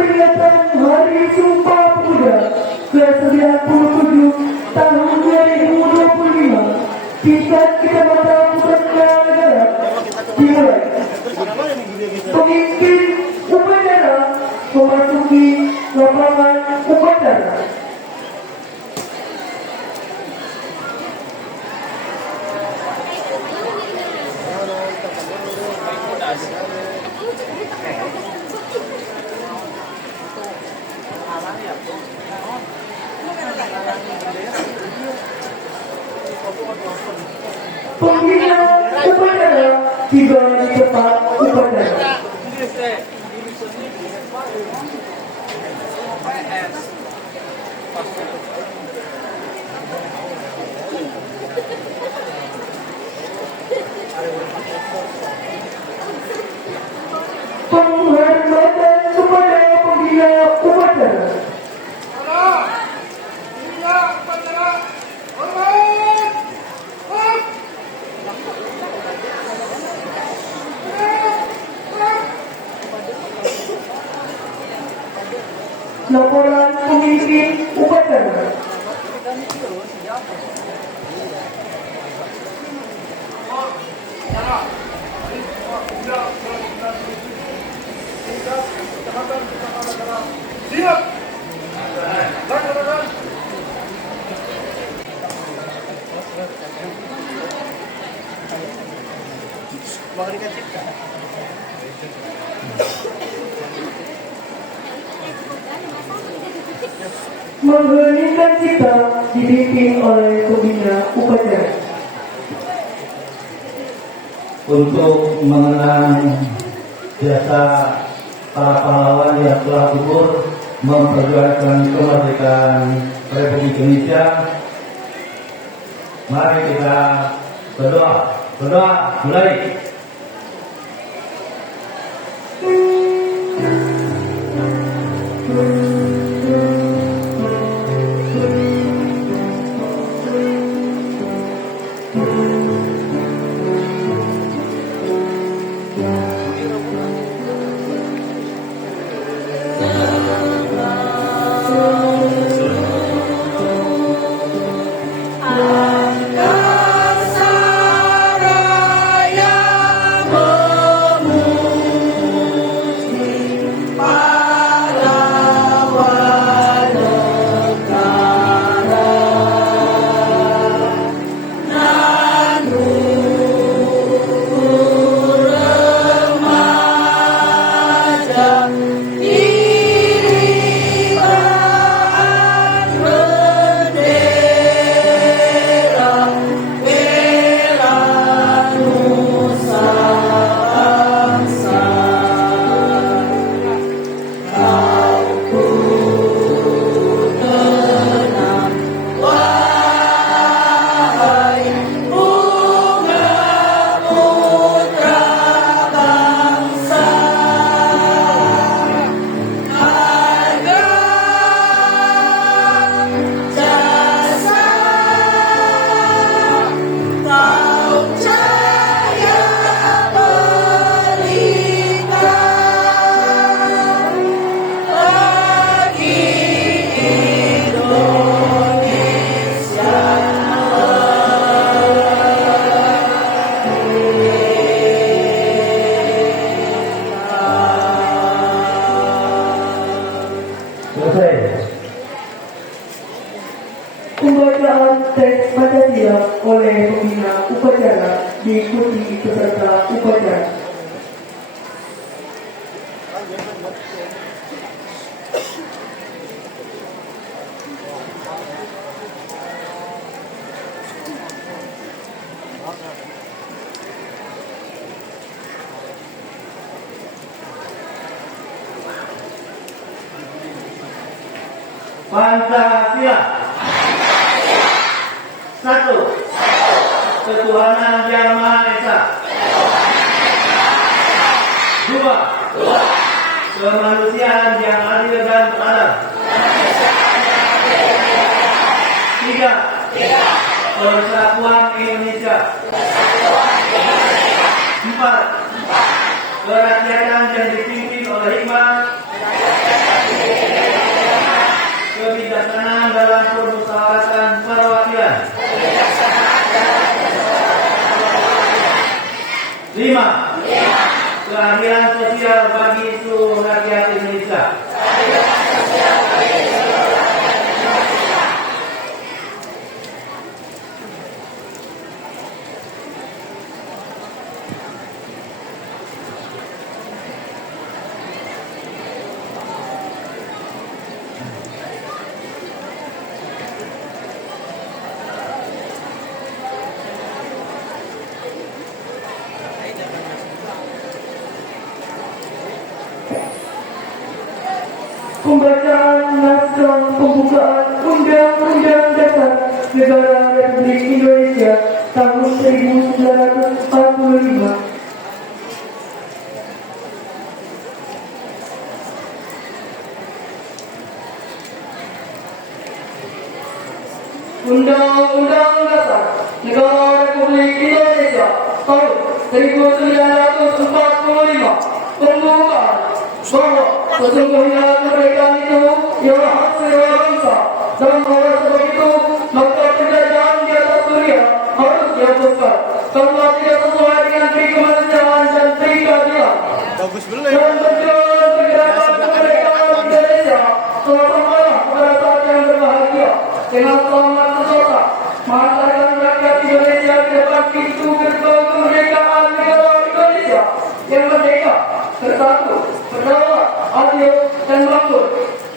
peringatan Hari Sumpah Pemuda ke-97 tahun 2025 tingkat Kecamatan Pusat dimulai. Pemimpin upacara memasuki lapangan upacara. Pembina upacara tiba di tempat upacara. Penghormatan kepada pembina upacara. Laporan pemimpin upacara. Siap. Mengheningkan cipta dipimpin oleh pembina upacara. Untuk mengenang jasa para pahlawan yang telah gugur memperjuangkan kemerdekaan Republik Indonesia, mari kita berdoa. Mulai. Pembacaan teks Pancasila oleh pembina upacara diikuti peserta upacara. Pancasila. Satu. Ketuhanan Yang Maha Esa. Dua. Kemanusiaan yang adil dan beradab. Tiga. Persatuan Indonesia. Empat. Kerakyatan yang dipimpin oleh hikmah keadilan sosial bagi seluruh rakyat Indonesia. Pembacaan naskah pembukaan Undang-Undang Dasar Negara Republik Indonesia tahun 1945. Undang-Undang Dasar Negara Republik Indonesia tahun 1945 pembukaan bahwa sesungguhnya kemerdekaan itu ialah hak segala bangsa, dan oleh sebab itu maka penjajahan di atas dunia harus dihapuskan karena tidak sesuai dengan pri kemanusiaan dan pri keadilan. Dan berjalan pergerakan kemerdekaan Indonesia telah sampailah pada saat yang berbahagia dengan selamat sentosa mengantarkan rakyat Indonesia ke depan pintu gerbang kemerdekaan negara Indonesia yang merdeka, bersatu, berdaulat, adil, dan makmur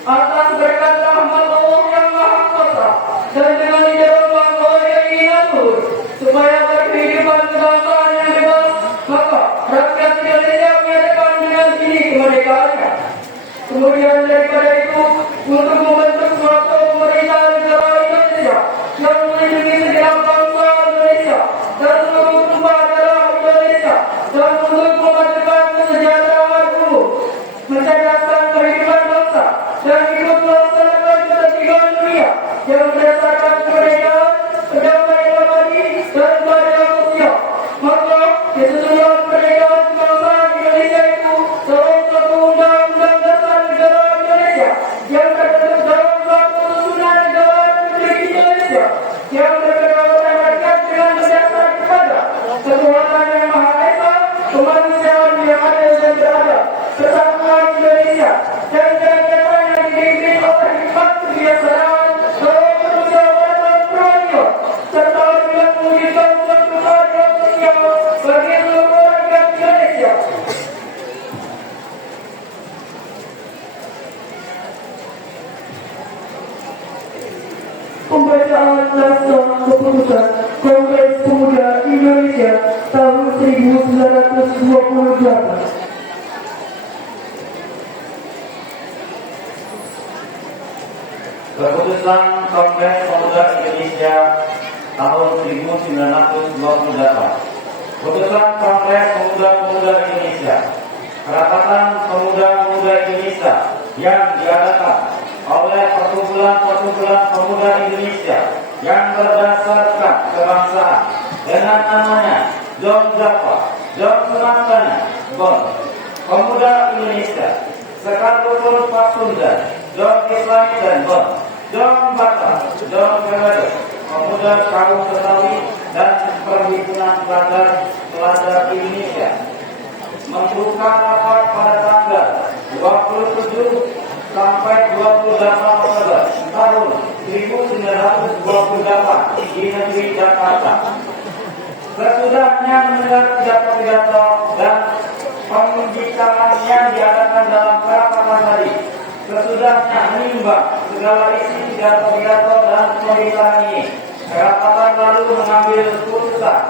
atas berkat rahmat Allah yang Maha Kuasa dan dengan didorong oleh keinginan luhur supaya berkehidupan kebangsaan yang bebas, maka rakyat Indonesia menyatakan dengan ini kemerdekaannya. Kemudian daripada itu, untuk membentuk suatu pemerintahan negara Indonesia yang melindungi segenap bangsa Indonesia dan seluruh tumpah darah Indonesia, dan untuk memajukan kesejahteraan umum, mencerdaskan kehidupan bangsa, dan ikut melaksanakan ketertiban dunia yang berdasarkan kemerdekaan, perdamaian abadi, dan keadilan sosial. Maka keseluruhan kemerdekaan kebangsaan Indonesia itu dalam satu undang-undang dasar negara Indonesia yang terbentuk dalam satu susunan negara Republik Indonesia yang berkedaulatan rakyat dengan berdasar kepada ketuhanan yang Maha Esa, kemanusiaan yang adil dan beradab, persatuan Indonesia, dan kerajaan yang dipimpin oleh hikmat kebiasaan, kemusyawaratan perwakilan, serta dengan mewujudkan suatu keadilan sosial bagi seluruh rakyat Indonesia. Pembacaan naskah keputusan Kongres Pemuda Indonesia tahun 1928. Keputusan Kongres Pemuda Indonesia tahun 1928. Keputusan Kongres Pemuda Indonesia. Kerapatan Pemuda Indonesia yang diadakan oleh perkumpulan-perkumpulan pemuda Indonesia yang berdasarkan kebangsaan dengan namanya Jom Java, Jom Sumatera, Bon, Pemuda Indonesia, Sekar Rukun Pasundan, Jom Islam dan Bon, Jom Batak, Jom Kemedo, Pemuda Kaum Betawi, dan Perhimpunan Pelajar Indonesia membuka rapat pada tanggal 27 sampai 28 Oktober tahun 1928 di negeri Jakarta. Sesudahnya mendengar pidato-pidato dan pembicaraan yang diadakan dalam kerapatan tadi, sesudahnya menimbang segala isi pidato-pidato dan pembicaraan ini, kerapatan lalu mengambil keputusan.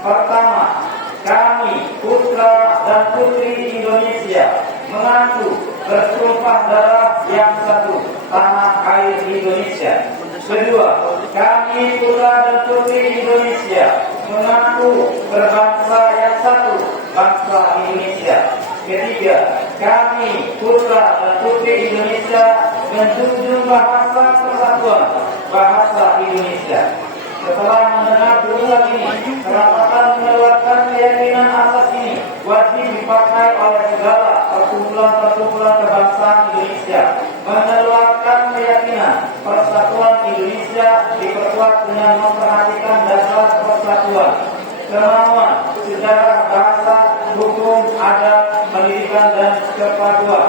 Pertama, kami putra dan putri Indonesia mengaku bersumpah darah yang satu, tanah air Indonesia. Kedua, kami putra dan putri Indonesia mengaku berbangsa yang satu, bangsa Indonesia. Ketiga, kami putra dan putri Indonesia menjunjung bahasa persatuan, bahasa Indonesia. Setelah mendengar putusan ini, kerapatan mengeluarkan keyakinan atas ini wajib dipakai oleh segala perkumpulan-perkumpulan kebangsaan Indonesia. Mengeluarkan keyakinan persatuan Indonesia diperkuat dengan memperhatikan dasar persatuan, kemauan, sejarah, bahasa, hukum, adat, peserta dua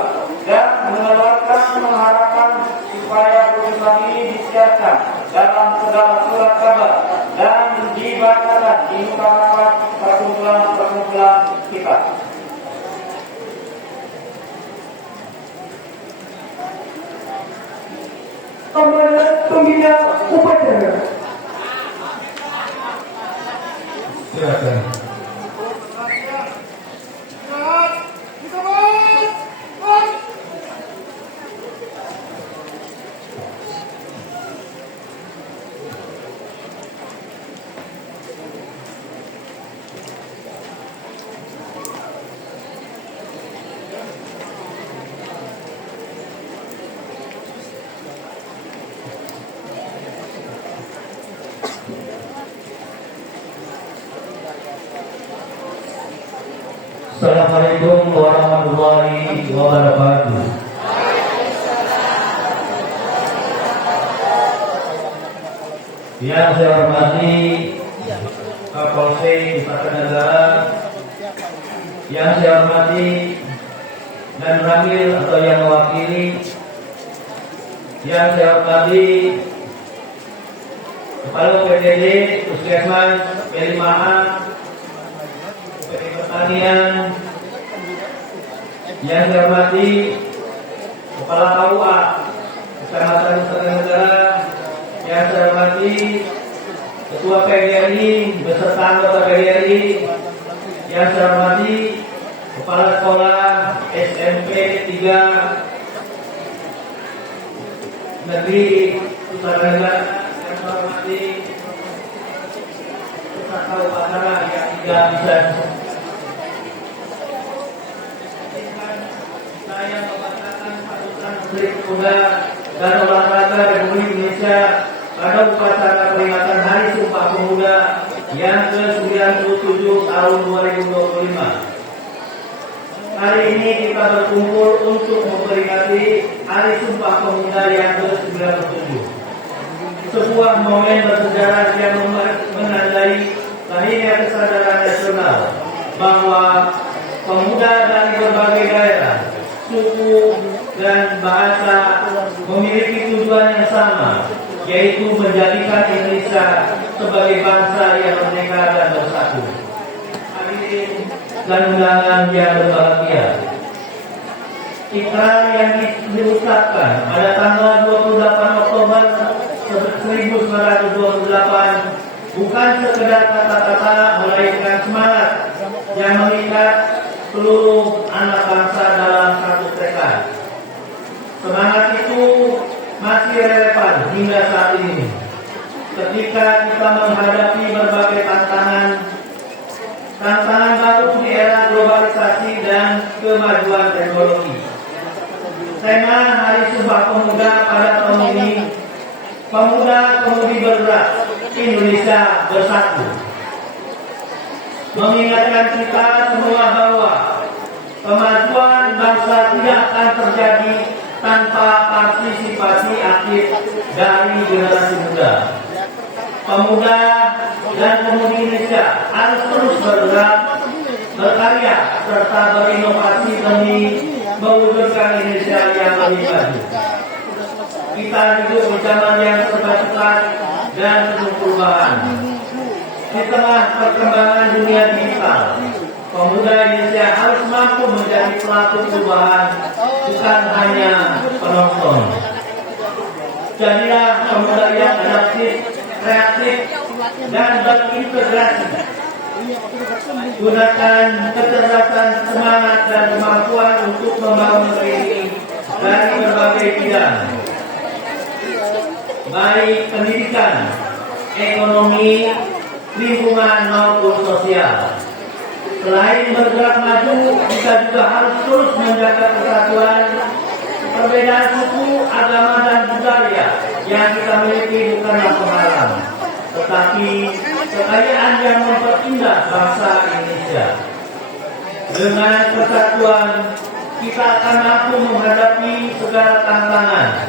dan mengeluarkan mengharapkan supaya putusan ini disiarkan dalam segala surat kabar dan dibacakan di muka rapat perkumpulan kita. Amanat pembina upacara. Silakan. Assalamualaikum warahmatullahi wabarakatuh. Yang saya hormati Kapolsek Istana Negara, yang saya hormati dan Ramil atau yang mewakili, yang saya hormati Kepala PPD Puskesmas P5A, Pertanian, yang saya hormati Kepala KUA Kecamatan Istana Negara, yang saya hormati Ketua PGRI beserta anggota PGRI, yang saya hormati Kepala Sekolah SMP 3 Negeri Istana Negara, yang saya hormati peserta upacara yang tidak bisa saya membacakan sambutan Menteri Pemuda dan Olahraga Republik Indonesia pada upacara peringatan Hari Sumpah Pemuda yang ke-97 tahun 2025. Hari ini kita berkumpul untuk memperingati Hari Sumpah Pemuda yang ke-97. Sebuah momen bersejarah yang menandai lahirnya kesadaran nasional bahwa pemuda dari berbagai daerah, suku, dan bahasa memiliki tujuan yang sama, yaitu menjadikan Indonesia sebagai bangsa yang merdeka dan bersatu. Hadirin dan undangan yang berbahagia, ikrar yang diucapkan pada tanggal 28 Oktober 1928 bukan sekedar kata-kata, melainkan semangat yang mengikat seluruh anak bangsa dalam satu tekad. Semangat itu masih relevan hingga saat ini, ketika kita menghadapi berbagai tantangan baru di era globalisasi dan kemajuan teknologi. Tema Hari Sumpah Pemuda pada tahun ini, Pemuda-Pemudi Bergerak, Indonesia Bersatu, mengingatkan kita semua bahwa kemajuan bangsa tidak akan terjadi tanpa partisipasi aktif dari generasi muda. Pemuda dan pemudi Indonesia harus terus bergerak, berkarya, serta berinovasi demi mewujudkan Indonesia yang lebih maju. Kita hidup di zaman yang serba cepat dan penuh perubahan. Di tengah perkembangan dunia digital, pemuda Indonesia harus mampu menjadi pelaku perubahan, bukan hanya penonton. Jadilah pemuda yang adaptif, kreatif, dan berintegrasi. Gunakan kecerdasan, semangat, dan kemampuan untuk membangun negeri ini dari berbagai bidang, baik pendidikan, ekonomi, lingkungan maupun sosial. Selain bergerak maju, kita juga harus terus menjaga persatuan. Perbedaan suku, agama, dan budaya yang kita miliki bukanlah penghalang, tetapi kekayaan yang memperindah bangsa Indonesia. Dengan persatuan, kita akan mampu menghadapi segala tantangan,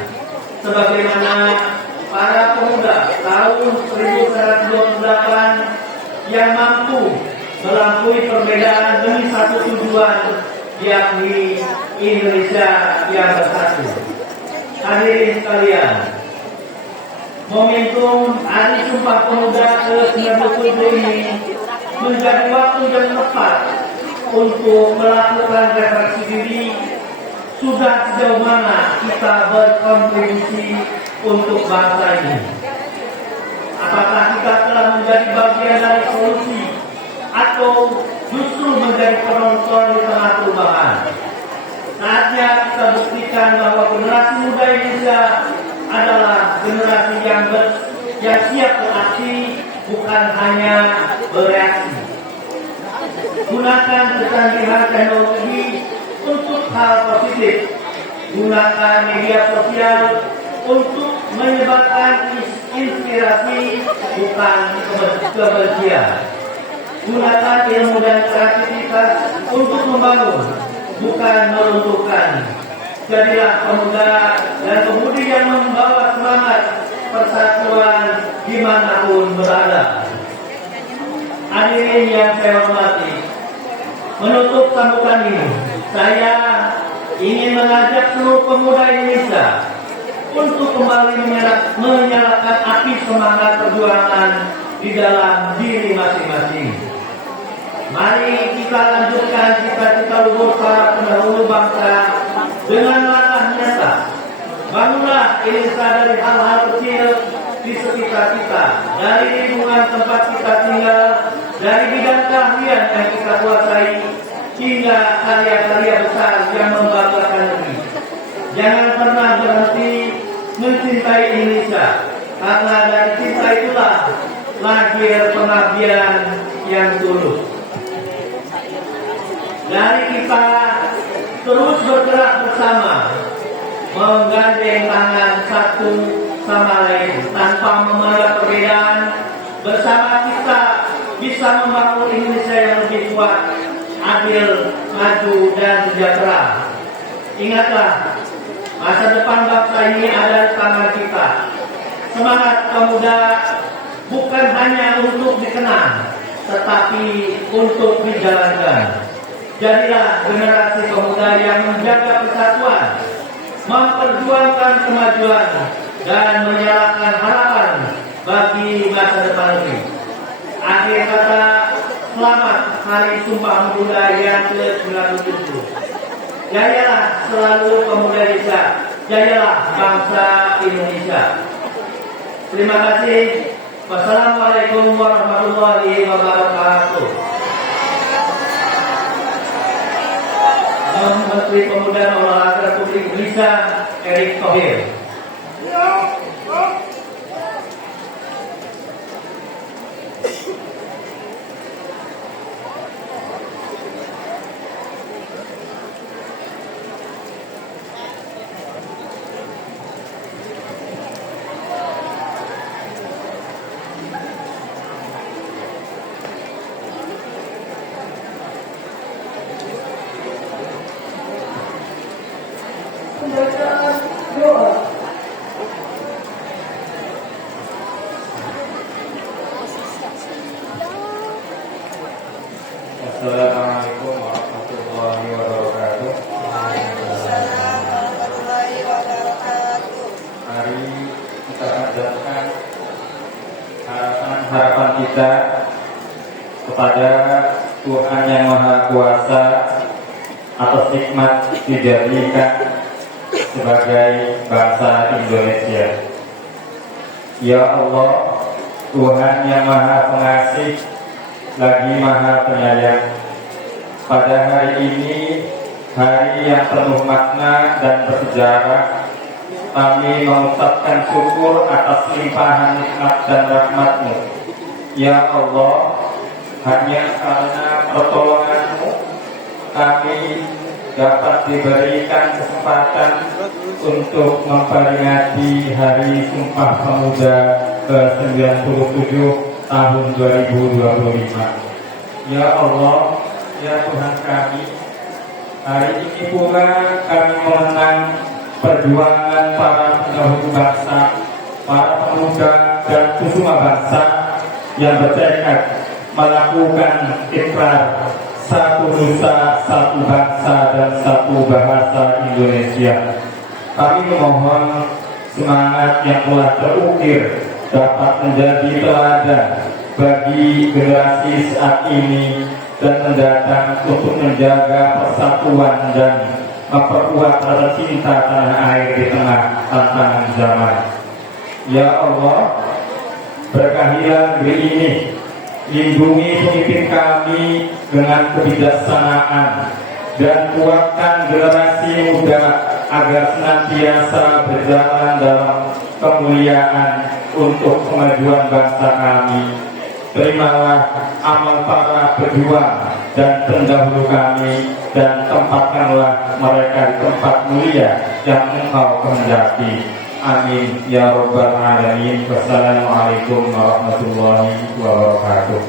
sebagaimana para pemuda tahun 1928 yang mampu melampaui perbedaan demi satu tujuan, yakni Indonesia yang bersatu. Hadirin sekalian, momentum Hari Sumpah Pemuda ke-97 ini menjadi waktu yang tepat untuk melakukan refleksi diri. Sudah sejauh mana kita berkontribusi untuk bangsa ini? Apakah kita telah menjadi bagian dari solusi atau justru menjadi penonton di tengah perubahan? Saatnya kita buktikan bahwa generasi muda Indonesia adalah generasi yang siap beraksi, bukan hanya bereaksi. Gunakan kecanggihan teknologi untuk hal positif. Gunakan media sosial untuk menyebarkan inspirasi, bukan kebencian. Gunakan ilmu dan kreativitas untuk membangun, bukan meruntuhkan. Jadilah pemuda dan pemudi yang membawa semangat persatuan dimanapun berada. Hadirin yang saya hormati, menutup sambutan ini, saya ingin mengajak seluruh pemuda Indonesia untuk kembali menyalakan api semangat perjuangan di dalam diri masing-masing. Mari kita lanjutkan cita-cita luhur para pendahulu bangsa dengan langkah nyata. Bangunlah Indonesia dari hal-hal kecil di sekitar kita, dari lingkungan tempat kita tinggal, dari bidang keahlian yang kita kuasai, hingga karya-karya besar yang membanggakan negeri. Jangan pernah berhenti mencintai Indonesia, karena dari cinta itulah lahir pengabdian yang tulus. Dari kita terus bergerak bersama, menggandeng tangan satu sama lain tanpa memandang perbedaan. Bersama kita bisa membangun Indonesia yang lebih kuat, adil, maju, dan sejahtera. Ingatlah, masa depan bangsa ini ada di tangan kita. Semangat pemuda bukan hanya untuk dikenang, tetapi untuk dijalankan. Jadilah generasi pemuda yang menjaga persatuan, memperjuangkan kemajuan, dan menyalakan harapan bagi masa depan negeri. Akhir kata, selamat Hari Sumpah Pemuda yang ke-97. Jayalah selalu pemuda Indonesia, jayalah bangsa Indonesia. Terima kasih. Wassalamualaikum warahmatullahi wabarakatuh. Menteri Pemuda dan Olahraga Republik Indonesia Erick Thohir. Pembacaan doa. Assalamualaikum warahmatullahi wabarakatuh. Mari kita panjatkan harapan kita kepada Tuhan Yang Maha Kuasa atas nikmat dijadikan sebagai bangsa Indonesia. Ya Allah, Tuhan yang Maha Pengasih lagi Maha Penyayang, pada hari ini, hari yang penuh makna dan bersejarah, kami mengucapkan syukur atas limpahan nikmat dan rahmat-Mu. Ya Allah, hanya karena pertolongan-Mu kami dapat diberikan kesempatan untuk memperingati Hari Sumpah Pemuda ke-97 tahun 2025. Ya Allah, ya Tuhan kami, hari ini pula kami mengenang perjuangan para pendahulu bangsa, para pemuda dan kusuma bangsa yang bertekad melakukan ikrar satu nusa, satu bangsa, dan satu bahasa Indonesia. Kami memohon semangat yang telah terukir dapat menjadi teladan bagi generasi saat ini dan mendatang untuk menjaga persatuan dan memperkuat rasa cinta tanah air di tengah tantangan zaman. Ya Allah, berkahilah negeri ini, lindungi pemimpin kami dengan kebijaksanaan dan kuatkan generasi muda agar senantiasa berjalan dalam kemuliaan untuk kemajuan bangsa kami. Terimalah amal para pejuang dan pendahulu kami, dan tempatkanlah mereka di tempat mulia yang Engkau kehendaki. Amin ya rabbal alamin. Wassalamualaikum warahmatullahi wabarakatuh.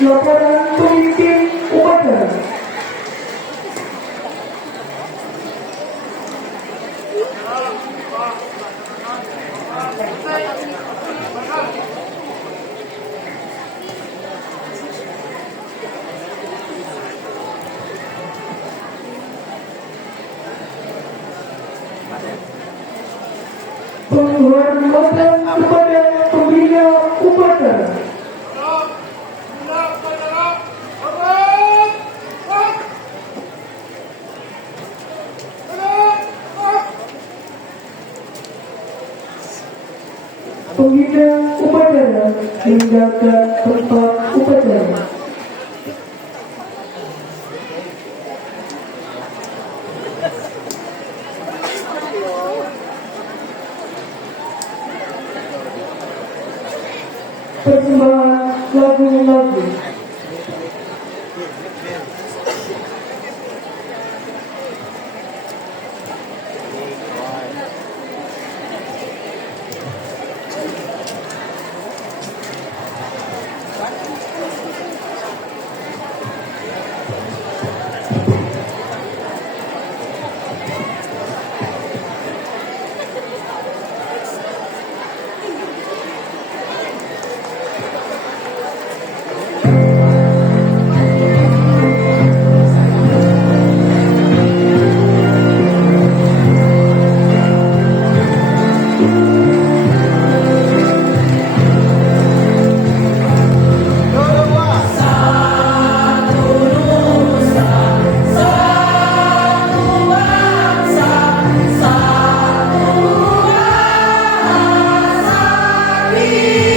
Laporan pemimpin upacara. Penghormatan kepada pembina upacara. Pembina upacara menjaga tempat upacara. Persembahan lagu-lagu. Happy